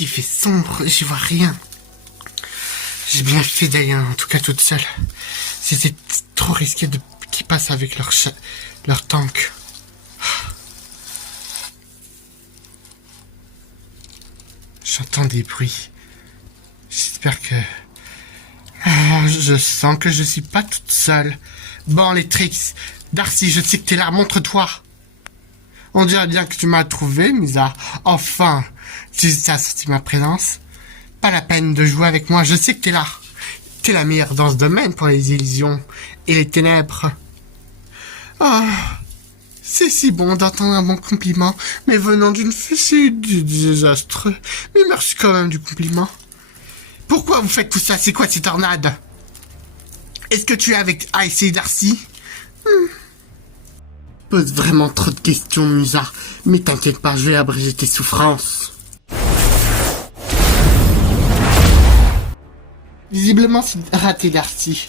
qu'il fait sombre, j'y vois rien. J'ai bien fait d'aller en tout cas toute seule. C'était trop risqué qu'ils passent avec leur tank. J'entends des bruits. J'espère que... je sens que je suis pas toute seule. Bon, les tricks. Darcy, je sais que t'es là, montre-toi. On dirait bien que tu m'as trouvé, Misa. Enfin, tu as senti ma présence. Pas la peine de jouer avec moi, je sais que t'es là. T'es la meilleure dans ce domaine pour les illusions et les ténèbres. Oh, c'est si bon d'entendre un bon compliment, mais venant d'une fessée du désastreux. Mais merci quand même du compliment. Pourquoi vous faites tout ça? C'est quoi ces tornades? Est-ce que tu es avec Ice et Darcy? Pose vraiment trop de questions, Musa. Mais t'inquiète pas, je vais abréger tes souffrances. Visiblement, c'est raté, Darcy.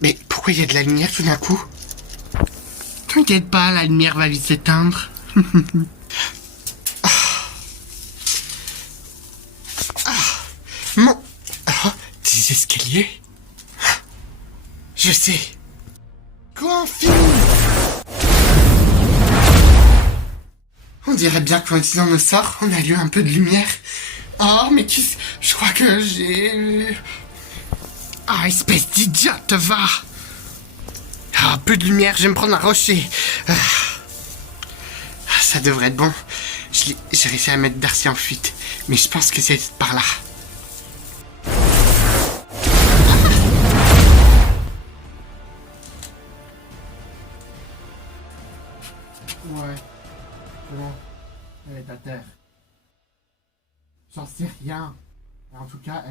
Mais pourquoi il y a de la lumière tout d'un coup? T'inquiète pas, la lumière va vite s'éteindre. Mon... des escaliers? Je sais. Confine. On dirait bien qu'en utilisant nos sorts, on a eu un peu de lumière. Oh, mais je crois que j'ai... Ah, espèce d'idiote, va. Ah, peu de lumière, je vais me prendre un rocher. Ça devrait être bon. J'ai réussi à mettre Darcy en fuite, mais je pense que c'est par là. Ouais. Bon, elle est à terre. J'en sais rien. En tout cas,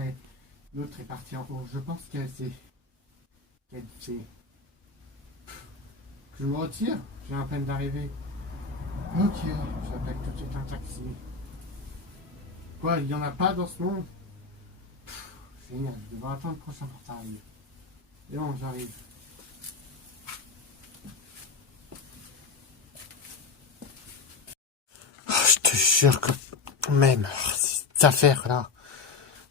l'autre est partie en haut. Je pense qu'elle s'est... Que je me retire. J'ai à peine d'arriver. Ok, j'appelle tout de suite un taxi. Quoi, il y en a pas dans ce monde? Génial, je devrais attendre le prochain portail. Et bon, j'arrive. Je te jure que même cette affaire-là,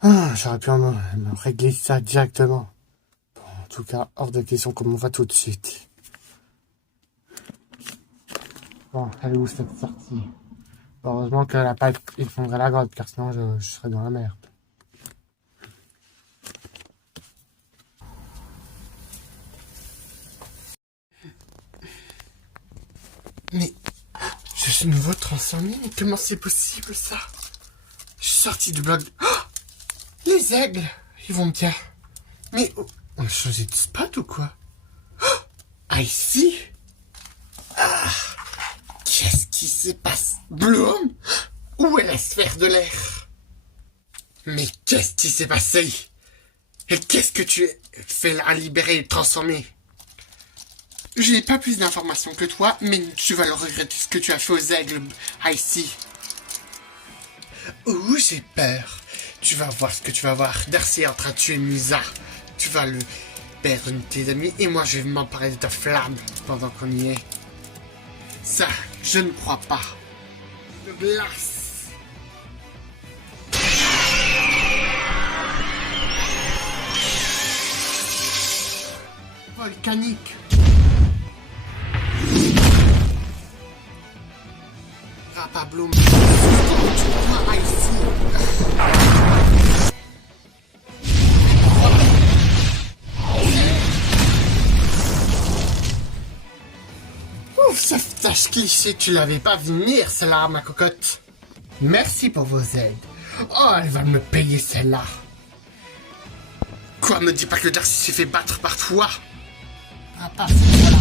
j'aurais pu me régler ça directement. Bon, en tout cas, hors de question qu'on m'en va tout de suite. Bon, elle est où cette sortie? Heureusement qu'elle n'a pas effondré la grotte, car sinon je serais dans la merde. Mais... je suis nouveau transformé, mais comment c'est possible ça? Je suis sorti du bloc... Oh, les aigles, ils vont bien. Mais on a changé de spot ou quoi? Oh, ici? Qu'est-ce qui se passe? Bloom? Où est la sphère de l'air? Mais qu'est-ce qui s'est passé? Et qu'est-ce que tu fais à libérer et transformer? Je n'ai pas plus d'informations que toi, mais tu vas le regretter ce que tu as fait aux aigles, ici. Ouh, j'ai peur. Tu vas voir ce que tu vas voir. Darcy est en train de tuer Musa. Tu vas le perdre une de tes amis et moi je vais m'emparer de ta flamme pendant qu'on y est. Ça, je ne crois pas. De glace. Volcanique. Rapabloum. Ouf, cette tâche cliché, tu l'avais pas venir, celle-là, ma cocotte. Merci pour vos aides. Oh, elle va me payer celle-là. Quoi, me dis pas que Darcy s'est fait battre par toi. Ah, pas voilà.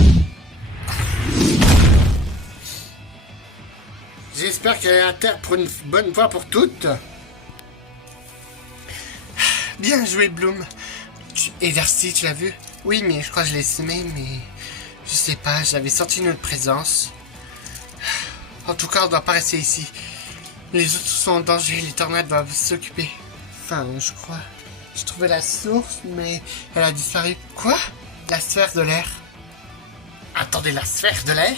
J'espère qu'elle est à terre pour une bonne fois pour toutes. Bien joué, Bloom. Et Darcy, tu l'as vu? Oui, mais je crois que je l'ai semé, mais... je sais pas, j'avais senti notre présence. En tout cas, on doit pas rester ici. Les autres sont en danger, les tornades doivent s'occuper. Enfin, je crois. J'ai trouvé la source, mais elle a disparu. Quoi? La sphère de l'air? Attendez, la sphère de l'air?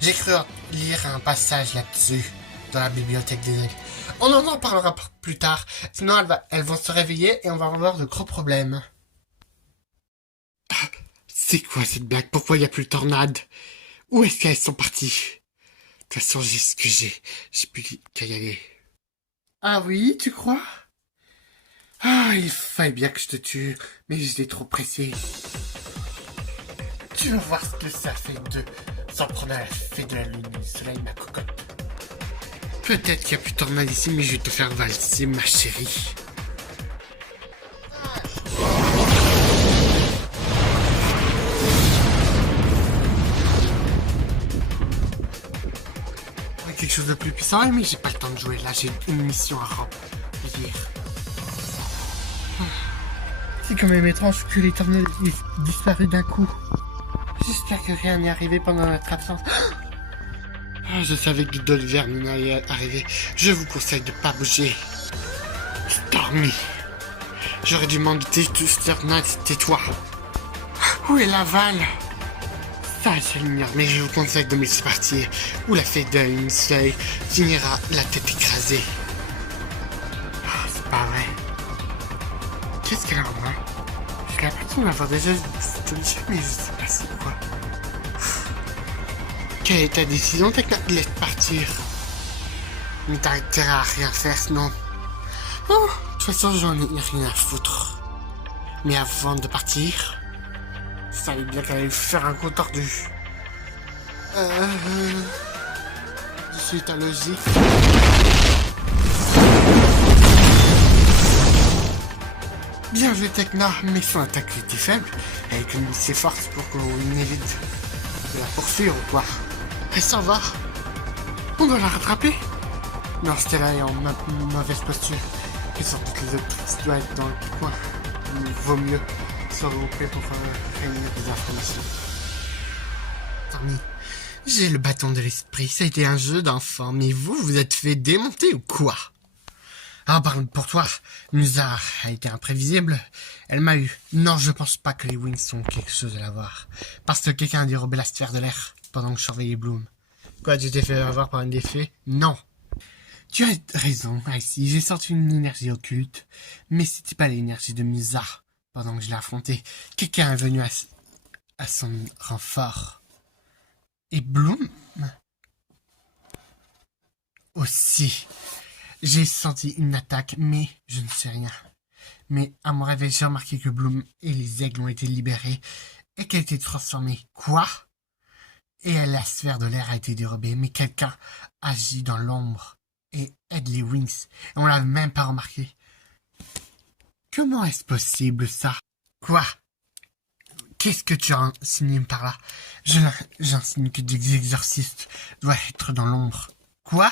J'ai cru lire un passage là-dessus. dans la bibliothèque des aigles. On en parlera plus tard, sinon elles vont se réveiller et on va avoir de gros problèmes. C'est quoi cette blague? Pourquoi il n'y a plus de tornade? Où est-ce qu'elles sont parties? De toute façon, j'ai ce que j'ai. J'ai plus qu'à y aller. Ah oui, tu crois? Ah, il fallait bien que je te tue, mais j'étais trop pressé. Tu vas voir ce que ça fait de s'en prendre à la fée de la lune et du soleil, ma cocotte. Peut-être qu'il n'y a plus de tornade ici, mais je vais te faire valser, ma chérie. Quelque chose de plus puissant, mais j'ai pas le temps de jouer. Là, j'ai une mission à remplir. C'est quand même étrange que l'éternel ait disparu d'un coup. J'espère que rien n'est arrivé pendant notre absence. Je savais que d'autres vermines allaient arriver. Je vous conseille de pas bouger. Stormy. J'aurais dû m'en douter, tout c'était toi. Où est Laval? Ça, je l'ignore, mais je vous conseille de me laisser partir, ou la fée de Lindsay finira la tête écrasée. C'est pas vrai. Qu'est-ce qu'elle a en main? J'ai l'impression d'avoir déjà vu ce monsieur, mais je sais pas c'est quoi. Quelle est ta décision, Tekna? Laisse partir. Mais t'as intérêt à rien faire, sinon... Oh, de toute façon, j'en ai rien à foutre. Mais avant de partir... Je savais bien qu'elle allait faire un coup tordu. Je suis ta logique. Bien joué Tekna, mais son attaque était faible. Elle économise ses forces pour qu'on évite de la poursuivre ou quoi. Elle s'en va. On doit la rattraper. Non, Stella est en mauvaise posture. Et sur toutes les autres, ça doit être dans le coin. Il vaut mieux se regrouper pour réunir des informations. Stormy, j'ai le bâton de l'esprit. Ça a été un jeu d'enfant, mais vous êtes fait démonter ou quoi? Ah, pardon, pour toi, Musa a été imprévisible. Elle m'a eu. Non, je pense pas que les Wings sont quelque chose à la voir. Parce que quelqu'un a dérobé la sphère de l'air pendant que je surveillais Bloom. Quoi, tu t'es fait avoir par une des fées? Non. Tu as raison, Icy. J'ai sorti une énergie occulte. Mais c'était pas l'énergie de Musa pendant que je l'ai affronté. Quelqu'un est venu à son renfort. Et Bloom aussi. J'ai senti une attaque, mais je ne sais rien. Mais à mon réveil, j'ai remarqué que Bloom et les aigles ont été libérés et qu'elle était transformée. Quoi? Et la sphère de l'air a été dérobée, mais quelqu'un agit dans l'ombre et aide les Wings. Et on l'a même pas remarqué. Comment est-ce possible, ça? Quoi? Qu'est-ce que tu insinues par là? J'insinue que des exorcistes doivent être dans l'ombre. Quoi?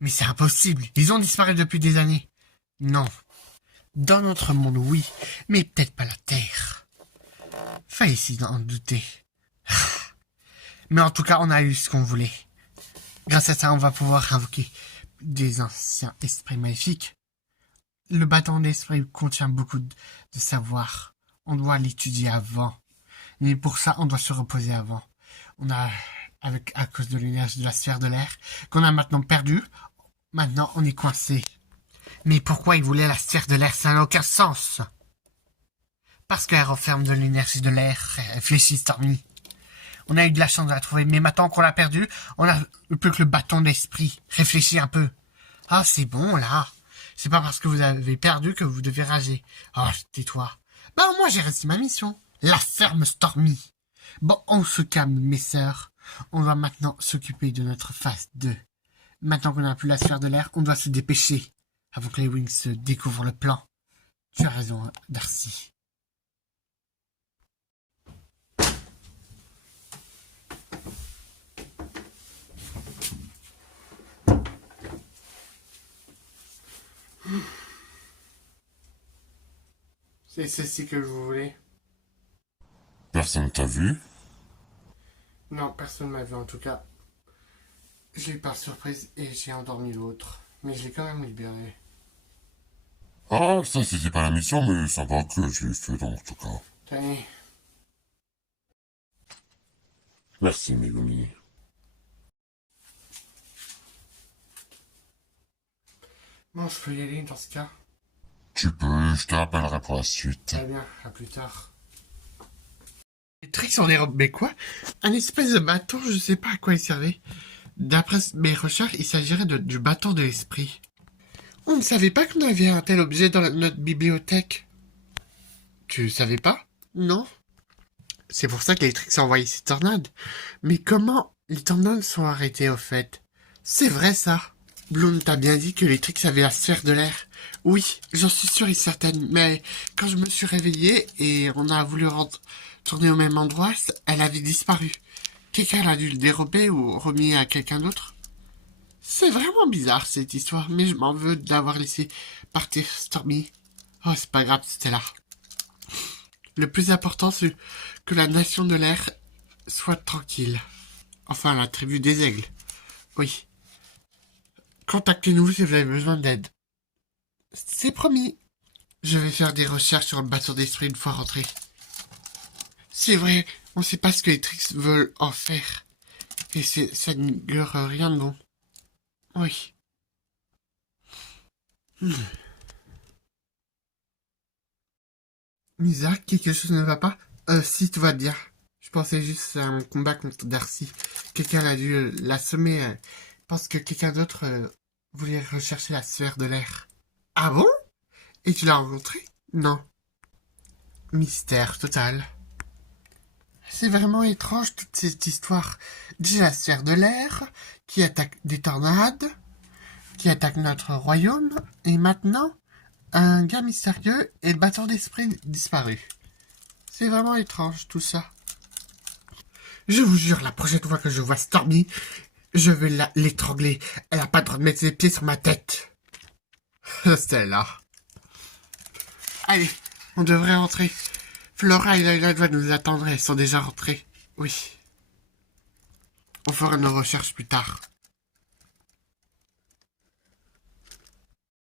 Mais c'est impossible. Ils ont disparu depuis des années. Non. Dans notre monde, oui. Mais peut-être pas la Terre. Fallait s'y en douter. Mais en tout cas, on a eu ce qu'on voulait. Grâce à ça, on va pouvoir invoquer des anciens esprits maléfiques. Le bâton d'esprit contient beaucoup de savoir. On doit l'étudier avant. Mais pour ça, on doit se reposer avant. On a, à cause de l'énergie de la sphère de l'air, qu'on a maintenant perdu, maintenant on est coincé. Mais pourquoi il voulait la sphère de l'air? Ça n'a aucun sens. Parce qu'elle renferme de l'énergie de l'air. Réfléchis, Stormy. On a eu de la chance de la trouver, mais maintenant qu'on l'a perdue, on a plus que le bâton d'esprit. Réfléchis un peu. Ah, c'est bon, là. C'est pas parce que vous avez perdu que vous devez rager. Oh, tais-toi. Bah, moi, j'ai réussi ma mission. La ferme Stormy. Bon, on se calme, mes sœurs. On va maintenant s'occuper de notre phase 2. Maintenant qu'on n'a plus la sphère de l'air, on doit se dépêcher. Avant que les Wings se découvrent le plan. Tu as raison, Darcy. C'est ceci que vous voulez? Personne t'a vu? Non, personne m'a vu en tout cas. Je l'ai eu par surprise et j'ai endormi l'autre. Mais je l'ai quand même libéré. Ah, ça c'était pas la mission, mais ça va que je l'ai fait dans tout cas. Tenez. Merci, Megumi. Bon, je peux y aller dans ce cas. Tu peux, je te rappellerai pour la suite. Très bien, à plus tard. Les tricks, on est... Mais quoi? Un espèce de bâton, je sais pas à quoi il servait. D'après mes recherches, il s'agirait du bâton de l'esprit. On ne savait pas qu'on avait un tel objet dans notre bibliothèque. Tu savais pas? Non. C'est pour ça que les tricks ont envoyé ces tornades. Mais comment les tornades sont arrêtées au fait? C'est vrai ça. Bloom t'a bien dit que les tricks avaient la sphère de l'air. Oui, j'en suis sûre et certaine, mais quand je me suis réveillée et on a voulu tourner au même endroit, elle avait disparu. Quelqu'un a dû le dérober ou remis à quelqu'un d'autre? C'est vraiment bizarre cette histoire, mais je m'en veux d'avoir laissé partir Stormy. Oh, c'est pas grave, c'était là. Le plus important, c'est que la nation de l'air soit tranquille. Enfin, la tribu des aigles. Oui. Contactez-nous si vous avez besoin d'aide. C'est promis. Je vais faire des recherches sur le bâton d'esprit une fois rentré. C'est vrai, on sait pas ce que les tricks veulent en faire. Et ça n'augure rien de bon. Oui. Misa, quelque chose ne va pas? Si, tout va bien. Je pensais juste à mon combat contre Darcy. Quelqu'un a dû l'assommer. Je pense que quelqu'un d'autre voulait rechercher la sphère de l'air. Ah bon? Et tu l'as rencontré? Non. Mystère total. C'est vraiment étrange toute cette histoire. Déjà la sphère de l'air, qui attaque des tornades, qui attaque notre royaume, et maintenant, un gars mystérieux et le bâton d'esprit disparu. C'est vraiment étrange tout ça. Je vous jure, la prochaine fois que je vois Stormy, je vais l'étrangler. Elle a pas le droit de mettre ses pieds sur ma tête. C'est là. Allez, on devrait rentrer. Flora et Layla doivent nous attendre, elles sont déjà rentrées. Oui. On fera nos recherches plus tard.